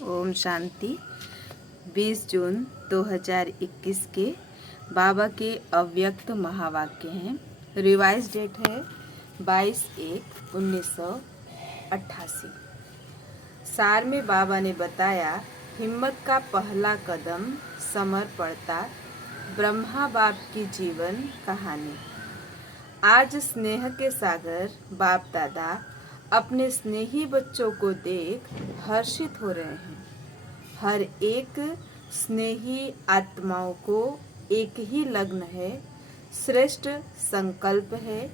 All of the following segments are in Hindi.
ओम शांति। 20 जून 2021 के बाबा के अव्यक्त महावाक्य हैं। रिवाइज डेट है 22/1/1988। सार में बाबा ने बताया, हिम्मत का पहला कदम समर्पणता। ब्रह्मा बाप की जीवन कहानी। आज स्नेह के सागर बाप दादा अपने स्नेही बच्चों को देख हर्षित हो रहे हैं। हर एक स्नेही आत्माओं को एक ही लग्न है, श्रेष्ठ संकल्प है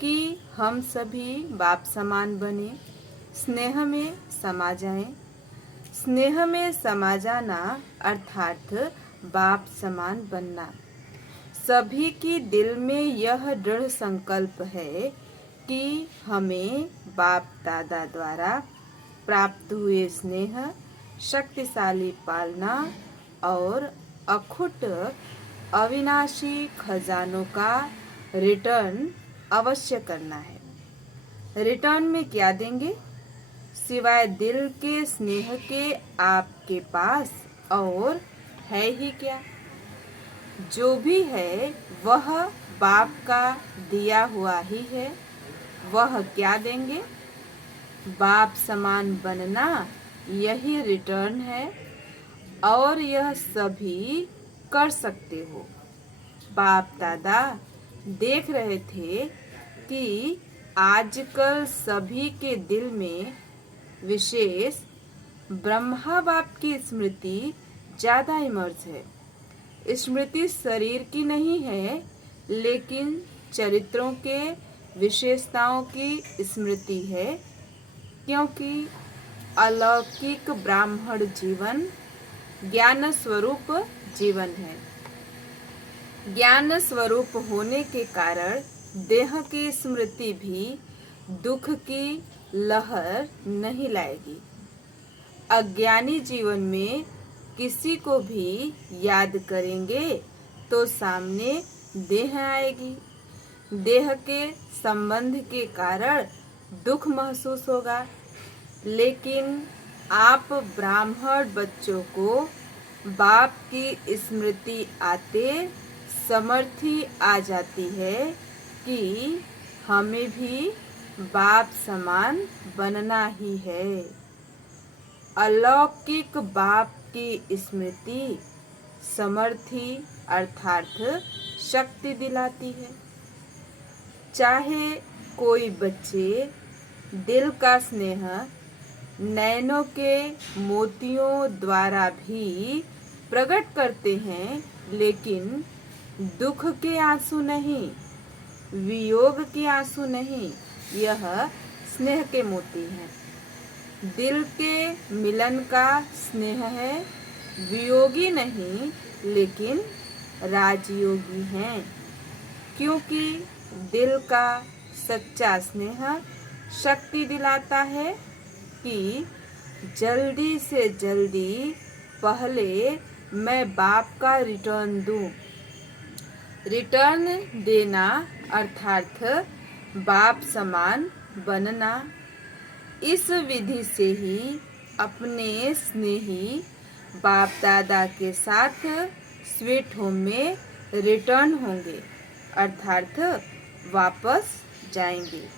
कि हम सभी बाप समान बने, स्नेह में समा जाएं। स्नेह में समा जाना अर्थात बाप समान बनना। सभी की दिल में यह दृढ़ संकल्प है कि हमें बाप दादा द्वारा प्राप्त हुए स्नेह, शक्तिशाली पालना और अखुट अविनाशी खजानों का रिटर्न अवश्य करना है। रिटर्न में क्या देंगे सिवाय दिल के स्नेह के आपके पास और है ही क्या? जो भी है वह बाप का दिया हुआ ही है। वह क्या देंगे? बाप समान बनना, यही रिटर्न है और यह सभी कर सकते हो। बाप दादा देख रहे थे कि आजकल सभी के दिल में विशेष ब्रह्मा बाप की स्मृति ज़्यादा इमर्ज है। स्मृति शरीर की नहीं है, लेकिन चरित्रों के विशेषताओं की स्मृति है, क्योंकि अलौकिक ब्राह्मण जीवन ज्ञान स्वरूप जीवन है। ज्ञान स्वरूप होने के कारण देह की स्मृति भी दुख की लहर नहीं लाएगी। अज्ञानी जीवन में किसी को भी याद करेंगे तो सामने देह आएगी। देह के संबंध के कारण दुख महसूस होगा, लेकिन आप ब्राह्मण बच्चों को बाप की स्मृति आते समर्थी आ जाती है कि हमें भी बाप समान बनना ही है। अलौकिक बाप की स्मृति समर्थी अर्थात शक्ति दिलाती है। चाहे कोई बच्चे दिल का स्नेह नैनों के मोतियों द्वारा भी प्रकट करते हैं, लेकिन दुख के आंसू नहीं, वियोग के आंसू नहीं, यह स्नेह के मोती हैं। दिल के मिलन का स्नेह है, वियोगी नहीं लेकिन राजयोगी हैं, क्योंकि दिल का सच्चा स्नेह शक्ति दिलाता है कि जल्दी से जल्दी पहले मैं बाप का रिटर्न दूं। रिटर्न देना अर्थात बाप समान बनना। इस विधि से ही अपने स्नेही बाप दादा के साथ स्वीट होम में रिटर्न होंगे, अर्थात वापस जाएंगे।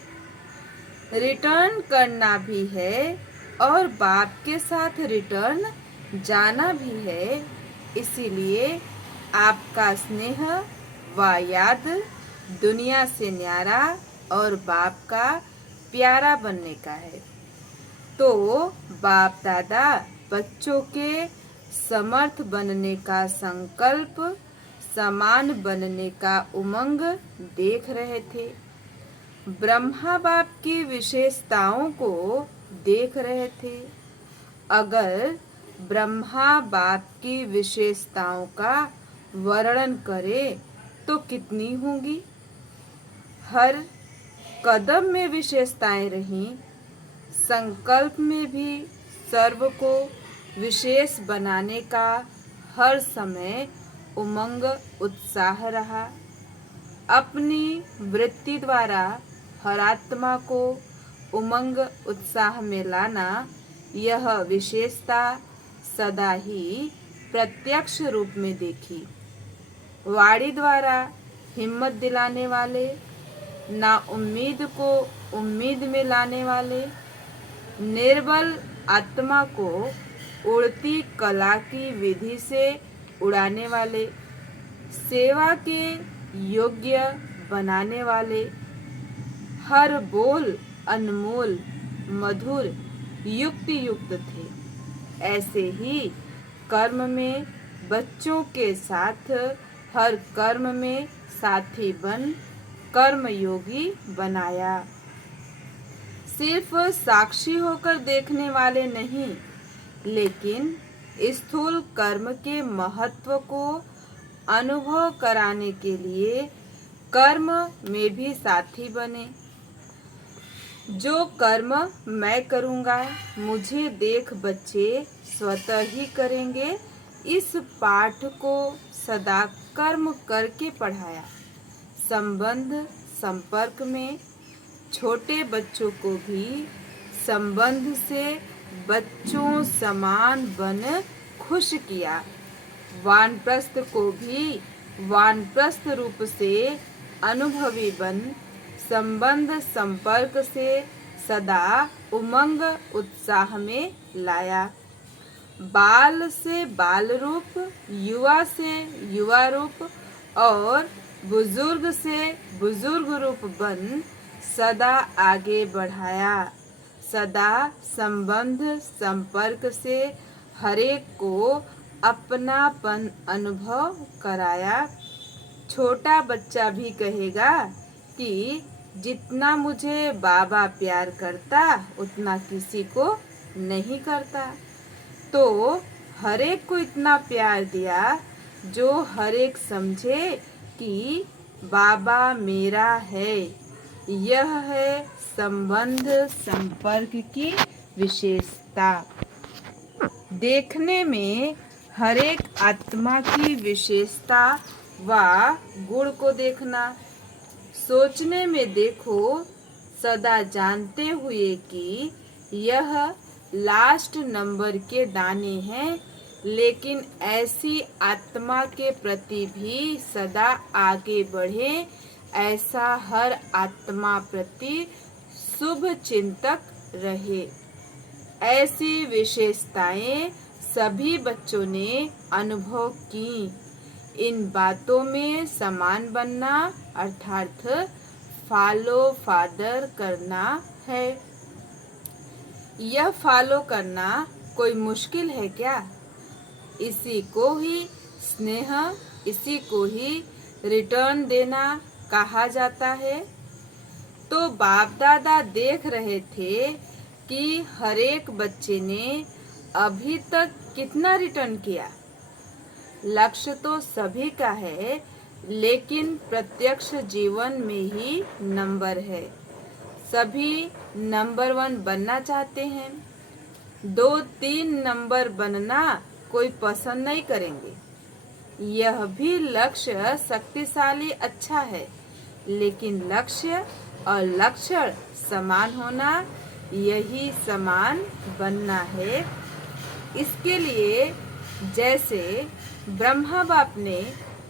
रिटर्न करना भी है और बाप के साथ रिटर्न जाना भी है। इसीलिए आपका स्नेह व याद दुनिया से न्यारा और बाप का प्यारा बनने का है। तो बाप दादा बच्चों के समर्थ बनने का संकल्प, समान बनने का उमंग देख रहे थे। ब्रह्मा बाप की विशेषताओं को देख रहे थे। अगर ब्रह्मा बाप की विशेषताओं का वर्णन करें तो कितनी होंगी। हर कदम में विशेषताएं रहीं। संकल्प में भी सर्व को विशेष बनाने का हर समय उमंग उत्साह रहा। अपनी वृत्ति द्वारा हर आत्मा को उमंग उत्साह में लाना, यह विशेषता सदा ही प्रत्यक्ष रूप में देखी। वाणी द्वारा हिम्मत दिलाने वाले, ना उम्मीद को उम्मीद में लाने वाले, निर्बल आत्मा को उड़ती कला की विधि से उड़ाने वाले, सेवा के योग्य बनाने वाले, हर बोल अनमोल मधुर युक्ति युक्त थे। ऐसे ही कर्म में बच्चों के साथ हर कर्म में साथी बन कर्मयोगी बनाया। सिर्फ साक्षी होकर देखने वाले नहीं, लेकिन स्थूल कर्म के महत्व को अनुभव कराने के लिए कर्म में भी साथी बने। जो कर्म मैं करूँगा, मुझे देख बच्चे स्वतः ही करेंगे, इस पाठ को सदा कर्म करके पढ़ाया। संबंध संपर्क में छोटे बच्चों को भी संबंध से बच्चों समान बन खुश किया। वानप्रस्थ को भी वानप्रस्थ रूप से अनुभवी बन संबंध संपर्क से सदा उमंग उत्साह में लाया। बाल से बाल रूप, युवा से युवा रूप और बुजुर्ग से बुजुर्ग रूप बन सदा आगे बढ़ाया। सदा संबंध संपर्क से हरेक को अपनापन अनुभव कराया। छोटा बच्चा भी कहेगा कि जितना मुझे बाबा प्यार करता उतना किसी को नहीं करता। तो हरेक को इतना प्यार दिया जो हरेक समझे कि बाबा मेरा है। यह है संबंध संपर्क की विशेषता। देखने में हरेक आत्मा की विशेषता व गुण को देखना। सोचने में देखो, सदा जानते हुए कि यह लास्ट नंबर के दाने हैं, लेकिन ऐसी आत्मा के प्रति भी सदा आगे बढ़े, ऐसा हर आत्मा प्रति शुभ चिंतक रहे। ऐसी विशेषताएं सभी बच्चों ने अनुभव की। इन बातों में समान बनना अर्थात फॉलो फादर करना है। यह फॉलो करना कोई मुश्किल है क्या? इसी को ही स्नेह, इसी को ही रिटर्न देना कहा जाता है। तो बाप दादा देख रहे थे कि हरेक बच्चे ने अभी तक कितना रिटर्न किया। लक्ष्य तो सभी का है, लेकिन प्रत्यक्ष जीवन में ही नंबर है। सभी नंबर 1 बनना चाहते हैं। 2-3 नंबर बनना कोई पसंद नहीं करेंगे। यह भी लक्ष्य शक्तिशाली अच्छा है, लेकिन लक्ष्य और लक्षण समान होना, यही समान बनना है। इसके लिए जैसे ब्रह्मा बाप ने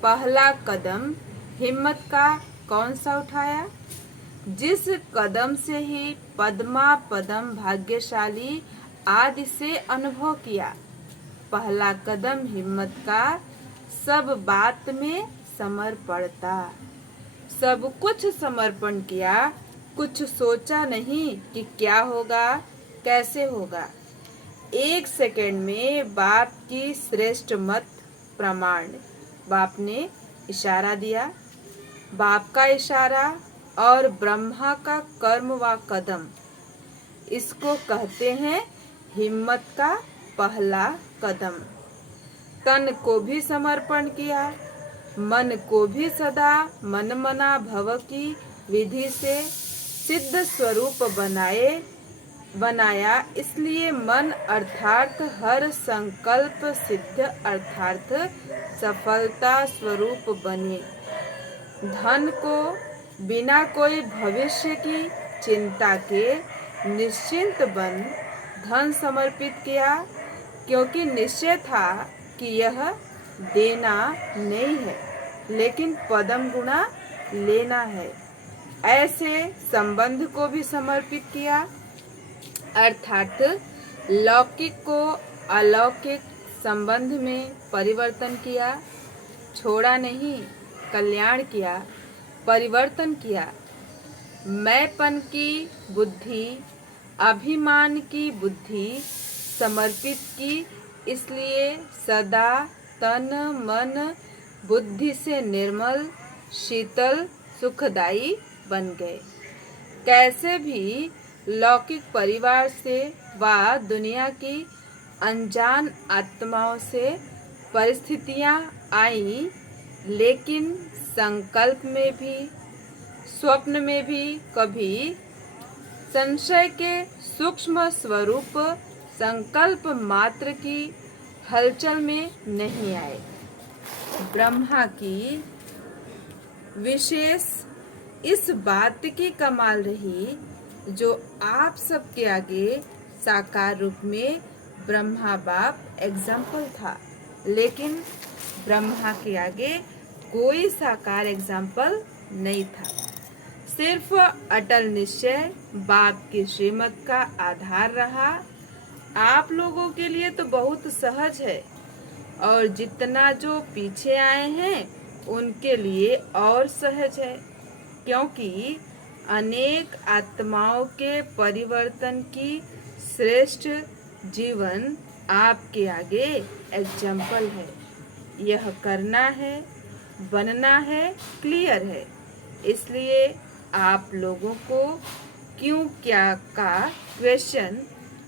पहला कदम हिम्मत का कौन सा उठाया, जिस कदम से ही पद्मा पदम भाग्यशाली आदि से अनुभव किया। पहला कदम हिम्मत का सब बात में समर्पणता। सब कुछ समर्पण किया, कुछ सोचा नहीं कि क्या होगा कैसे होगा। 1 सेकंड में बाप की श्रेष्ठ मत प्रमाण। बाप ने इशारा दिया, बाप का इशारा और ब्रह्मा का कर्म व कदम, इसको कहते हैं हिम्मत का पहला कदम। तन को भी समर्पण किया, मन को भी सदा मनमना भव की विधि से सिद्ध स्वरूप बनाया। इसलिए मन अर्थात हर संकल्प सिद्ध अर्थात सफलता स्वरूप बने। धन को बिना कोई भविष्य की चिंता के निश्चिंत बन धन समर्पित किया, क्योंकि निश्चय था कि यह देना नहीं है लेकिन पदम गुणा लेना है। ऐसे संबंध को भी समर्पित किया, अर्थात लौकिक को अलौकिक संबंध में परिवर्तन किया। छोड़ा नहीं, कल्याण किया, परिवर्तन किया। मैंपन की बुद्धि, अभिमान की बुद्धि समर्पित की, इसलिए सदा तन मन बुद्धि से निर्मल, शीतल, सुखदायी बन गए। कैसे भी लौकिक परिवार से व दुनिया की अनजान आत्माओं से परिस्थितियां आई, लेकिन संकल्प में भी स्वप्न में भी कभी संशय के सूक्ष्म स्वरूप संकल्प मात्र की हलचल में नहीं आए। ब्रह्मा की विशेष इस बात की कमाल रही, जो आप सबके आगे साकार रूप में ब्रह्मा बाप एग्जाम्पल था, लेकिन ब्रह्मा के आगे कोई साकार एग्जाम्पल नहीं था। सिर्फ अटल निश्चय बाप की श्रीमत का आधार रहा। आप लोगों के लिए तो बहुत सहज है, और जितना जो पीछे आए हैं उनके लिए और सहज है, क्योंकि अनेक आत्माओं के परिवर्तन की श्रेष्ठ जीवन आपके आगे एग्जाम्पल है। यह करना है, बनना है, क्लियर है। इसलिए आप लोगों को क्यों क्या का क्वेश्चन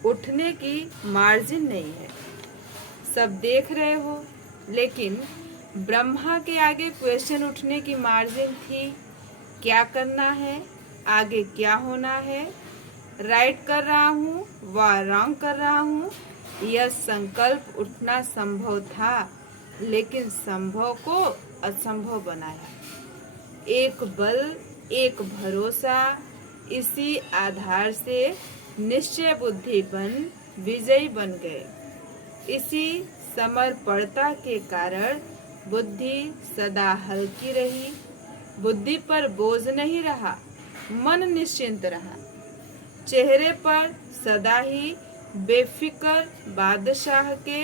उठने की मार्जिन नहीं है। सब देख रहे हो, लेकिन ब्रह्मा के आगे क्वेश्चन उठने की मार्जिन थी। क्या करना है, आगे क्या होना है, राइट कर रहा हूँ व रॉन्ग कर रहा हूँ, यह संकल्प उठना संभव था, लेकिन संभव को असंभव बनाया। एक बल, एक भरोसा, इसी आधार से निश्चय बुद्धि बन विजयी बन गए। इसी समर्पणता के कारण बुद्धि सदा हल्की रही, बुद्धि पर बोझ नहीं रहा, मन निश्चिंत रहा। चेहरे पर सदा ही बेफिक्र बादशाह के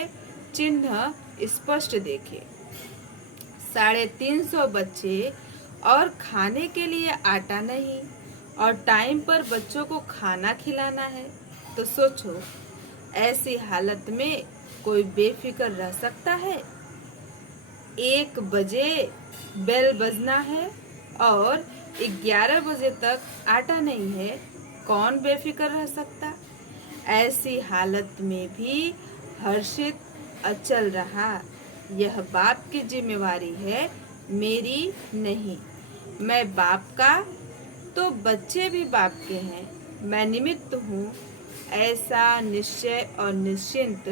चिन्ह स्पष्ट देखे। 350 बच्चे और खाने के लिए आटा नहीं, और टाइम पर बच्चों को खाना खिलाना है, तो सोचो ऐसी हालत में कोई बेफिक्र रह सकता है? 1 बजे बेल बजना है और 11 बजे तक आटा नहीं है, कौन बेफिक्र रह सकता? ऐसी हालत में भी हर्षित अचल रहा। यह बाप की जिम्मेवारी है, मेरी नहीं। मैं बाप का, तो बच्चे भी बाप के हैं, मैं निमित्त हूँ। ऐसा निश्चय और निश्चिंत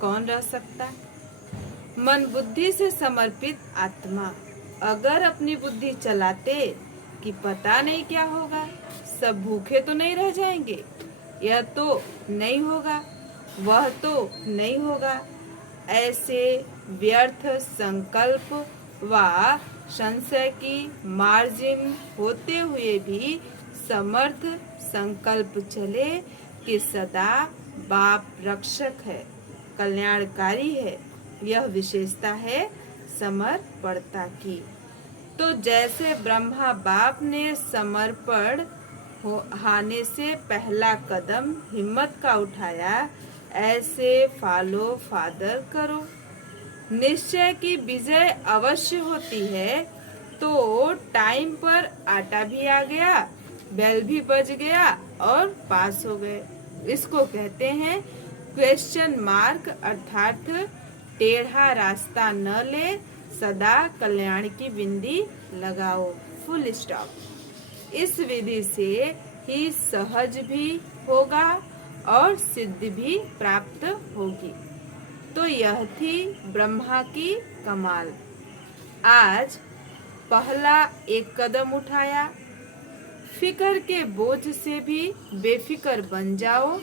कौन रह सकता? मन बुद्धि से समर्पित आत्मा अगर अपनी बुद्धि चलाते कि पता नहीं क्या होगा, सब भूखे तो नहीं रह जाएंगे, यह तो नहीं होगा, वह तो नहीं होगा, ऐसे व्यर्थ संकल्प व संशय की मार्जिन होते हुए भी समर्थ संकल्प चले कि सदा बाप रक्षक है, कल्याणकारी है। यह विशेषता है समर्पणता की। तो जैसे ब्रह्मा बाप ने समर्पण हाने से पहला कदम हिम्मत का उठाया, ऐसे फॉलो फादर करो। निश्चय की विजय अवश्य होती है, तो टाइम पर आटा भी आ गया, बेल भी बज गया और पास हो गए। इसको कहते हैं क्वेश्चन मार्क, अर्थात टेढ़ा रास्ता न ले, सदा कल्याण की बिंदी लगाओ, फुल स्टॉप। इस विधि से ही सहज भी होगा और सिद्धि भी प्राप्त होगी। तो यह थी ब्रह्मा की कमाल। आज पहला एक कदम उठाया, फिकर के बोझ से भी बेफिक्र बन जाओ,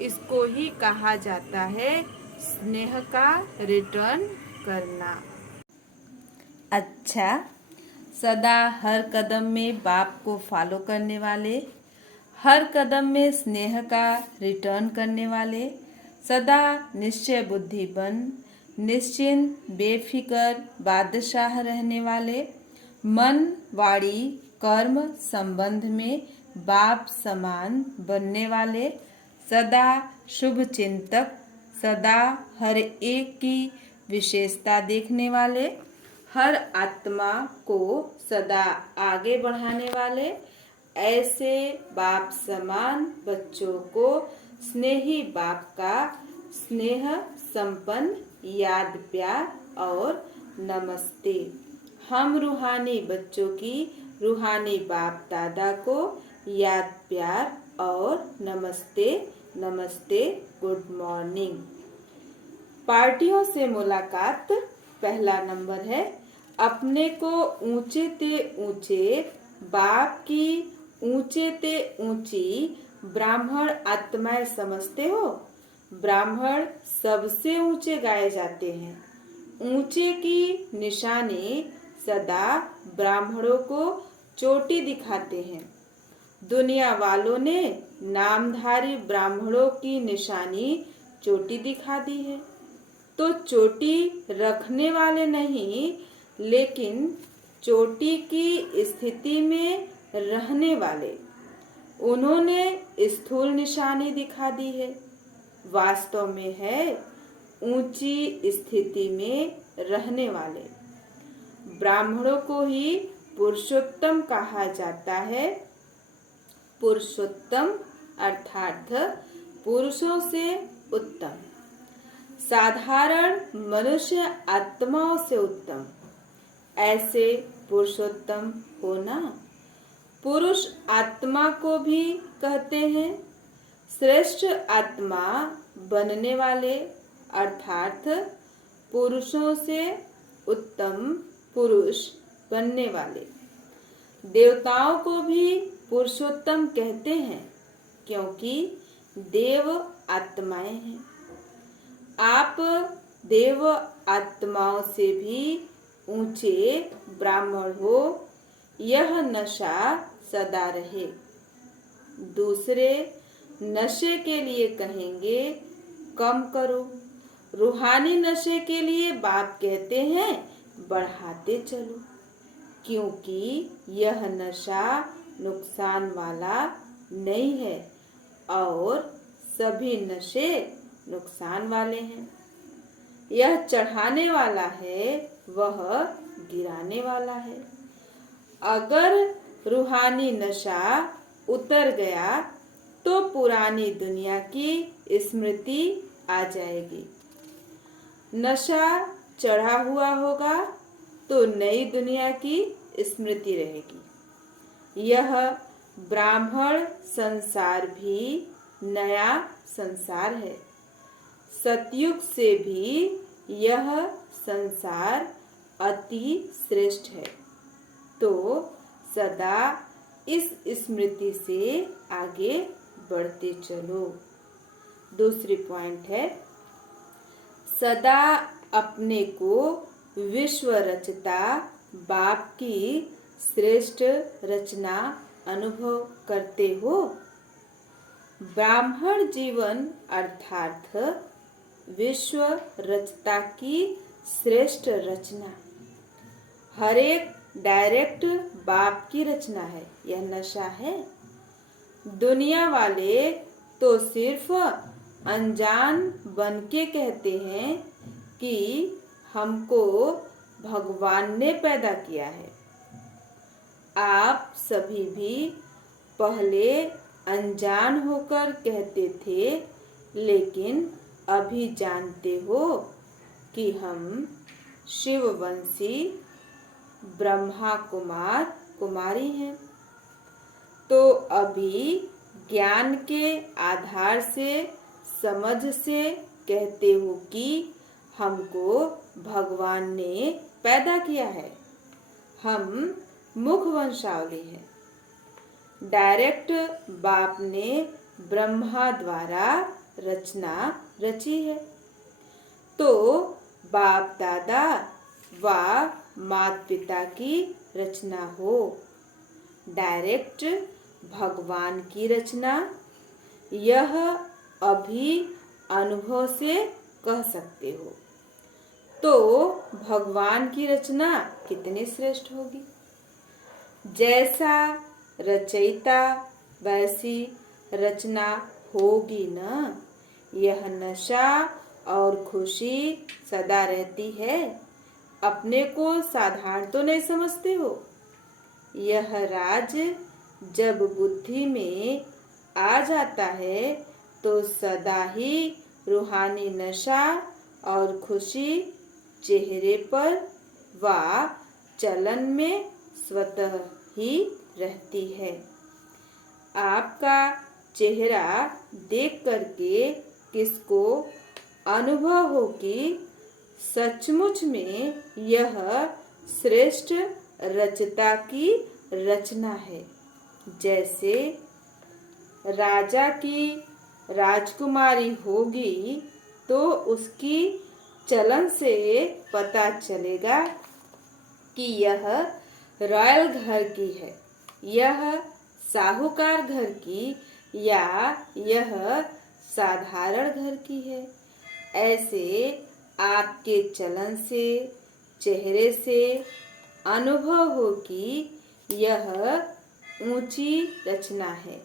इसको ही कहा जाता है स्नेह का रिटर्न करना। अच्छा, सदा हर कदम में बाप को फॉलो करने वाले, हर कदम में स्नेह का रिटर्न करने वाले, सदा निश्चय बुद्धि बन, निश्चिंत बेफिकर बादशाह रहने वाले, मन वाणी कर्म संबंध में बाप समान बनने वाले, सदा शुभ चिंतक, सदा हर एक की विशेषता देखने वाले, हर आत्मा को सदा आगे बढ़ाने वाले, ऐसे बाप समान बच्चों को स्नेही बाप का स्नेह संपन्न याद प्यार और नमस्ते। हम रूहानी बच्चों की रूहानी बाप दादा को याद प्यार और नमस्ते नमस्ते गुड मॉर्निंग। पार्टियों से मुलाकात पहला नंबर है। अपने को ऊंचे ते ऊंचे बाप की ऊंचे ते ऊंची ब्राह्मण आत्माएं समझते हो। ब्राह्मण सबसे ऊंचे गाए जाते हैं। ऊंचे की निशानी सदा ब्राह्मणों को चोटी दिखाते हैं। दुनिया वालों ने नामधारी ब्राह्मणों की निशानी चोटी दिखा दी है, तो चोटी रखने वाले नहीं, लेकिन चोटी की स्थिति में रहने वाले, उन्होंने स्थूल निशानी दिखा दी है। वास्तव में है ऊंची स्थिति में रहने वाले। ब्राह्मणों को ही पुरुषोत्तम कहा जाता है। पुरुषोत्तम अर्थात पुरुषों से उत्तम, साधारण मनुष्य आत्माओं से उत्तम, ऐसे पुरुषोत्तम होना। पुरुष आत्मा को भी कहते हैं। श्रेष्ठ आत्मा बनने वाले अर्थात पुरुषों से उत्तम पुरुष बनने वाले। देवताओं को भी पुरुषोत्तम कहते हैं, क्योंकि देव आत्माएं हैं। आप देव आत्माओं से भी ऊंचे ब्राह्मण हो, यह नशा सदा रहे। दूसरे नशे के लिए कहेंगे कम करो। रूहानी नशे के लिए बाप कहते हैं बढ़ाते चलो, क्योंकि यह नशा नुकसान वाला नहीं है और सभी नशे नुकसान वाले हैं। यह चढ़ाने वाला है, वह गिराने वाला है। अगर रूहानी नशा उतर गया तो पुरानी दुनिया की स्मृति आ जाएगी। नशा चढ़ा हुआ होगा तो नई दुनिया की स्मृति रहेगी। यह ब्राह्मण संसार भी नया संसार है। सतयुग से भी यह संसार अति श्रेष्ठ है, तो सदा इस स्मृति से आगे बढ़ते चलो। दूसरी पॉइंट है, सदा अपने को विश्व रचता बाप की श्रेष्ठ रचना अनुभव करते हो। ब्राह्मण जीवन अर्थात विश्व रचता की श्रेष्ठ रचना, हर एक डायरेक्ट बाप की रचना है। यह नशा है। दुनिया वाले तो सिर्फ अनजान बन के कहते हैं कि हमको भगवान ने पैदा किया है। आप सभी भी पहले अनजान होकर कहते थे, लेकिन अभी जानते हो कि हम शिववंशी ब्रह्मा कुमार कुमारी हैं। तो अभी ज्ञान के आधार से समझ से कहते हो कि हमको भगवान ने पैदा किया है, हम मुख वंशावली हैं। डायरेक्ट बाप ने ब्रह्मा द्वारा रचना रची है। तो बाप दादा व माता पिता की रचना हो, डायरेक्ट भगवान की रचना, यह अभी अनुभव से कह सकते हो। तो भगवान की रचना कितनी श्रेष्ठ होगी। जैसा रचयिता वैसी रचना होगी न। यह नशा और खुशी सदा रहती है। अपने को साधारण तो नहीं समझते हो। यह राज जब बुद्धि में आ जाता है तो सदा ही रूहानी नशा और खुशी चेहरे पर व चलन में स्वतः ही रहती है। आपका चेहरा देख करके किसको अनुभव हो कि सचमुच में यह श्रेष्ठ रचता की रचना है। जैसे राजा की राजकुमारी होगी तो उसकी चलन से पता चलेगा कि यह रॉयल घर की है, यह साहूकार घर की या यह साधारण घर की है। ऐसे आपके चलन से, चेहरे से अनुभव हो कि यह ऊंची रचना है,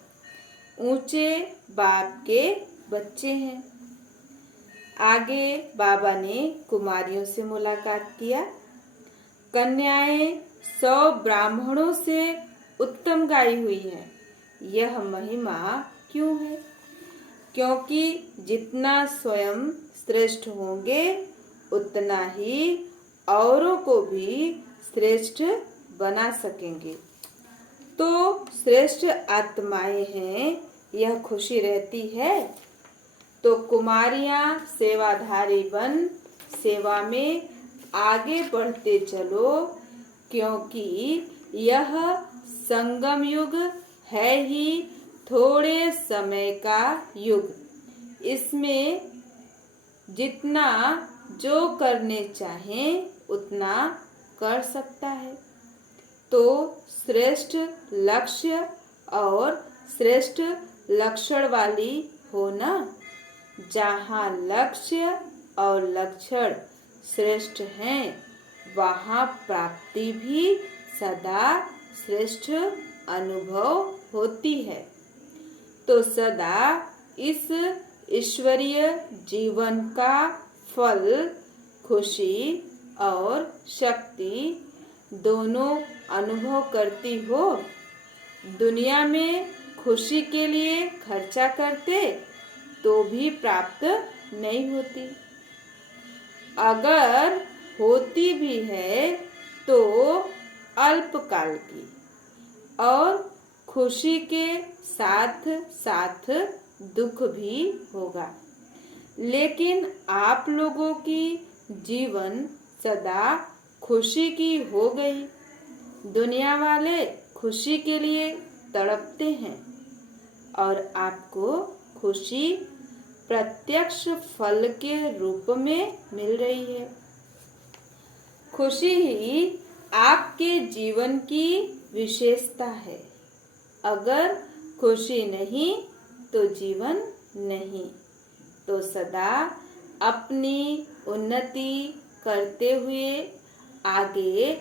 ऊंचे बाप के बच्चे हैं। आगे बाबा ने कुमारियों से मुलाकात किया। कन्याएं 100 ब्राह्मणों से उत्तम गाई हुई हैं। यह महिमा क्यों है? क्योंकि जितना स्वयं श्रेष्ठ होंगे उतना ही औरों को भी श्रेष्ठ बना सकेंगे। तो श्रेष्ठ आत्माएं हैं, यह खुशी रहती है। तो कुमारियां सेवाधारी बन सेवा में आगे बढ़ते चलो, क्योंकि यह संगम युग है ही थोड़े समय का युग। इसमें जितना जो करने चाहें उतना कर सकता है। तो श्रेष्ठ लक्ष्य और श्रेष्ठ लक्षण वाली हो ना। जहाँ लक्ष्य और लक्षण श्रेष्ठ हैं वहाँ प्राप्ति भी सदा श्रेष्ठ अनुभव होती है। तो सदा इस ईश्वरीय जीवन का फल खुशी और शक्ति दोनों अनुभव करती हो। दुनिया में खुशी के लिए खर्चा करते तो भी प्राप्त नहीं होती। अगर होती भी है तो अल्पकाल की, और खुशी के साथ साथ दुख भी होगा। लेकिन आप लोगों की जीवन सदा खुशी की हो गई। दुनिया वाले खुशी के लिए तड़पते हैं और आपको खुशी प्रत्यक्ष फल के रूप में मिल रही है। खुशी ही आपके जीवन की विशेषता है। अगर खुशी नहीं तो जीवन नहीं। तो सदा अपनी उन्नति करते हुए आगे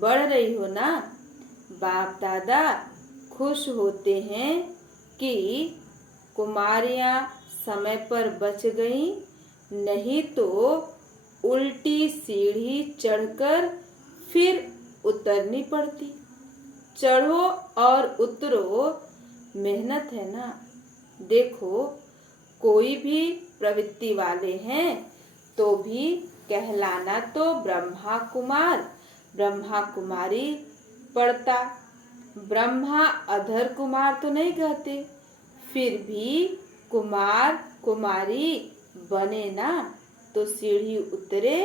बढ़ रही हो ना। बाप दादा खुश होते हैं कि कुमारियां समय पर बच गईं, नहीं तो उल्टी सीढ़ी चढ़कर फिर उतरनी पड़ती। चढ़ो और उतरो, मेहनत है ना। देखो कोई भी प्रवृत्ति वाले हैं तो भी कहलाना तो ब्रह्मा कुमार ब्रह्मा कुमारी पड़ता। ब्रह्मा अधर कुमार तो नहीं कहते, फिर भी कुमार कुमारी बने ना। तो सीढ़ी उतरे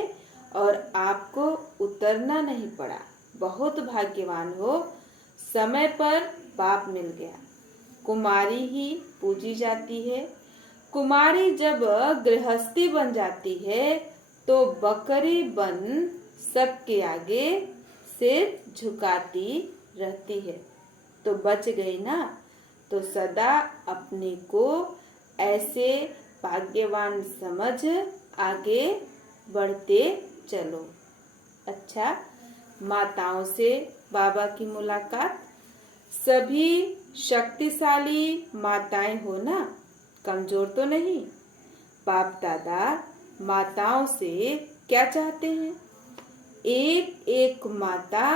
और आपको उतरना नहीं पड़ा। बहुत भाग्यवान हो, समय पर बाप मिल गया। कुमारी ही पूजी जाती है। कुमारी जब गृहस्थी बन जाती है तो बकरी बन सबके आगे सिर झुकाती रहती है। तो बच गई ना। तो सदा अपने को ऐसे भाग्यवान समझ आगे बढ़ते चलो। अच्छा, माताओं से बाबा की मुलाकात। सभी शक्तिशाली माताएं हो ना, कमजोर तो नहीं। बाप दादा माताओं से क्या चाहते हैं? एक एक माता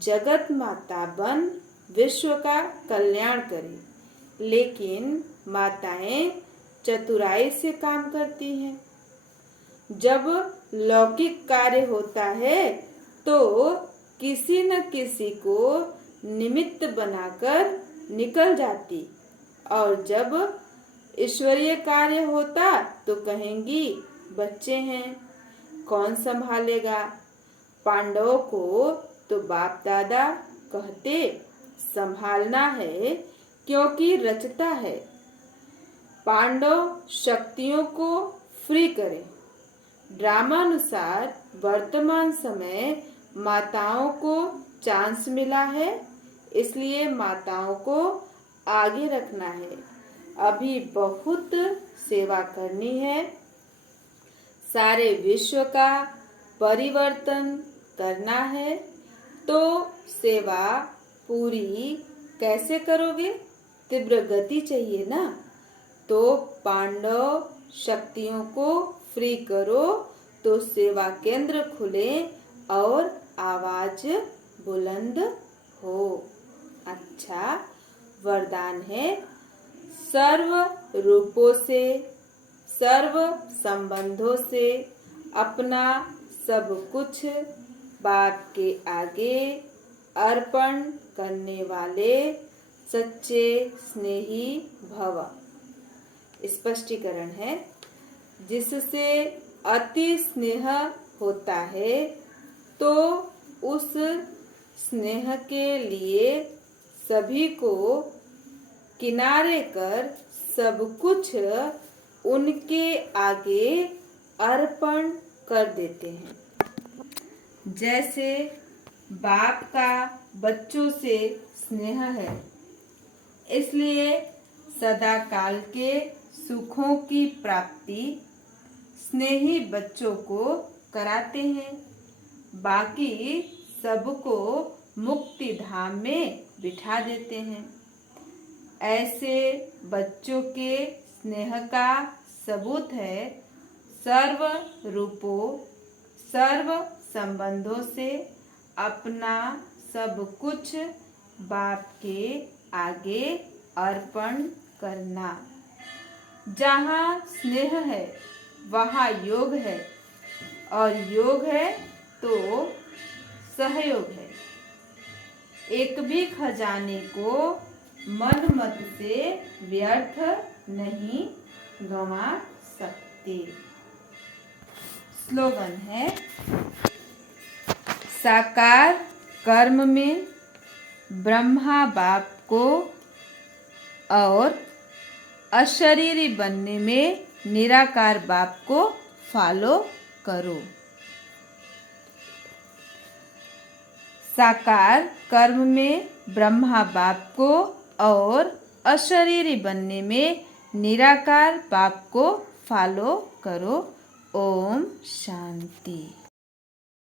जगत माता बन विश्व का कल्याण करे। लेकिन माताएं चतुराई से काम करती हैं। जब लौकिक कार्य होता है तो किसी न किसी को निमित्त बनाकर निकल जाती, और जब ईश्वरीय कार्य होता तो कहेंगी बच्चे हैं, कौन संभालेगा। पांडवों को तो बाप दादा कहते संभालना है क्योंकि रचता है। पांडव शक्तियों को फ्री करें। ड्रामानुसार वर्तमान समय माताओं को चांस मिला है, इसलिए माताओं को आगे रखना है। अभी बहुत सेवा करनी है। सारे विश्व का परिवर्तन करना है। तो सेवा पूरी कैसे करोगे? तीव्र गति चाहिए ना। तो पांडव शक्तियों को फ्री करो तो सेवा केंद्र खुले और आवाज बुलंद हो। अच्छा, वरदान है सर्व रूपों से, सर्व संबंधों से अपना सब कुछ बाप के आगे अर्पण करने वाले सच्चे स्नेही भव। स्पष्टीकरण है, जिससे अति स्नेह होता है तो उस स्नेह के लिए सभी को किनारे कर सब कुछ उनके आगे अर्पण कर देते हैं। जैसे बाप का बच्चों से स्नेह है, इसलिए सदा काल के सुखों की प्राप्ति स्नेही बच्चों को कराते हैं। बाकी सबको मुक्ति धाम में बिठा देते हैं। ऐसे बच्चों के स्नेह का सबूत है सर्व रूपों, सर्व संबंधों से अपना सब कुछ बाप के आगे अर्पण करना। जहाँ स्नेह है वहाँ योग है, और योग है तो सहयोग है। एक भी खजाने को मन मत से व्यर्थ नहीं गंवा सकते। स्लोगन है, साकार कर्म में ब्रह्मा बाप को और अशरीरी बनने में निराकार बाप को फॉलो करो। साकार कर्म में ब्रह्मा बाप को और अशरीरी बनने में निराकार बाप को फॉलो करो। ओम शांति।